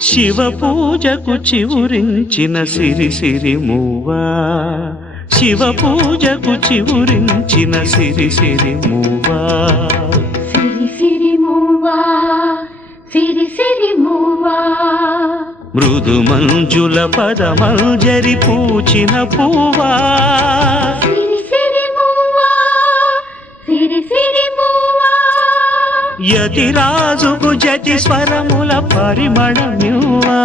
శివ పూజకు చివురించిన సిరి సిరి మూవా, శివ పూజకు చివురించిన సిరి సిరి మూవా, సిరి సిరి మూవా, సిరి సిరి మూవా, మృదు మంజుల పదమంజరి పూచిన పూవా, సిరి సిరి మూవా, సిరి సిరి మూవా, యతిరాజుకు జతి స్వరముల పరిమళమ్యువా,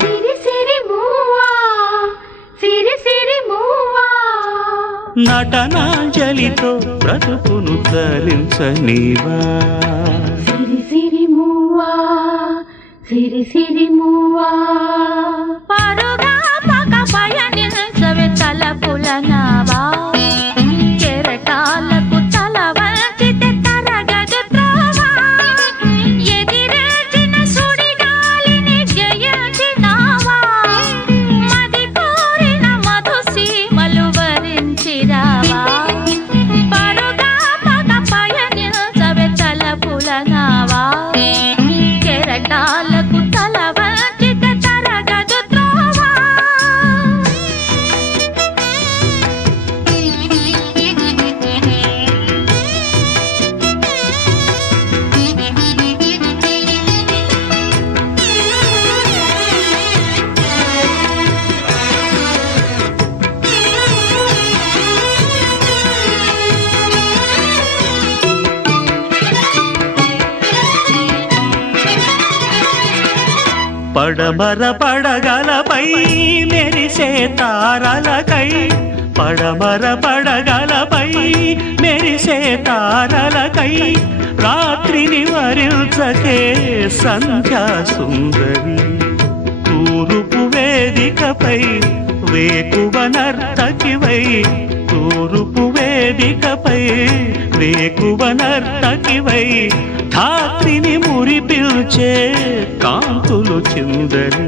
సిరి సిరి మూవా, సిరి సిరి మూవా, నటనాంజలితో బ్రతుకును తరించనీవా, సిరి సిరి మూవా, సిరి సిరి మూవా, పరుగా పగ పయనించవే తలపుల నావా, కెరటాలకు తల వంచితే తరగదు త్రోవా, ఎదిరించిన సుడిగాలిని జయించినావా, మది కోరిన మధు సీమలు వరించిరావా, పరుగా పగ పయనించవే తలపుల నావా, కెరటాలకు తల వంచితే తరగదు త్రోవా. పడమర పడగలపై మెరిసే తారలకై, పడమర పడగలపై మెరిసే తారలకై, రాత్రిని వరించకే సంధ్యా సుందరి, తూరుపు వేదికపై వేకువ నర్తకివై, తూరుపు వేదికపై వేకువ నర్తకివై, ధాత్రిని మురిపిల్చే కాంతులు చిందరి,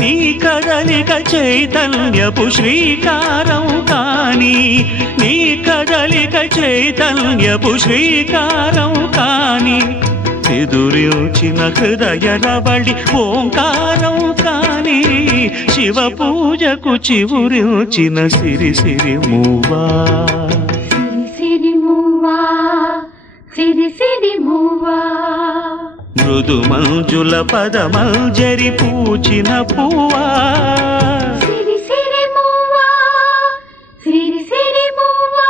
నీ కదలిక చైతన్యపు శ్రీకారం కాని, నీ కదలిక చైతన్యపు శ్రీకారం కాని, ఎదురించిన హృదయ రవళి ఓంకారం కాని, శివ పూజకు చివురించిన సిరి సిరి మూవా, సిరి సిరి మూవా, సిరి సిరి మూవా, మృదు మంజుల పదమంజరి పూచిన పూవా, సిరి సిరి మూవా, సిరి సిరి మూవా.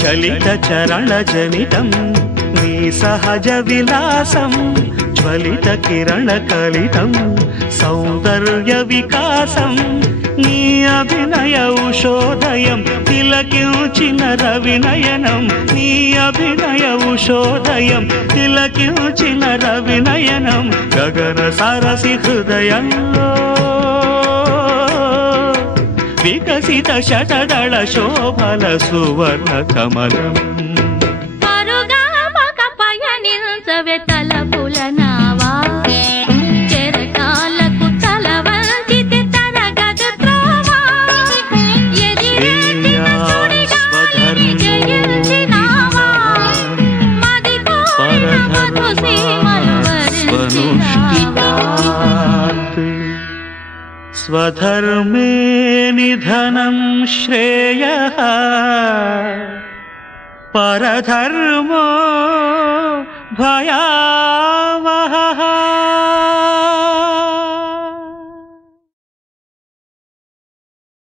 చలిత చరణ జనితం నీ సహజ విలాసం జ్వలిత కిరణ కలితం సౌందర్య వికాసం నీ అభినయ ఉషోదయం తిలకించిన రవినయనం నీ అభినయ ఉషోదయం తిలకించిన రవినయనం గగన సరసి హృదయంలో వికసిత శతదళ శోభల సువర్ణ కమలం పరుగామక పయనించవే తలపుల నావా చెరకాలకు తల వంచితే తరగదు త్రోవా ఎదిరించిన సుడిగాలిని జయించినావా మది కోరిన మధు సీమలు వరించినావా స్వధర్మే నిధనం శ్రేయః పరధర్మో భయావహః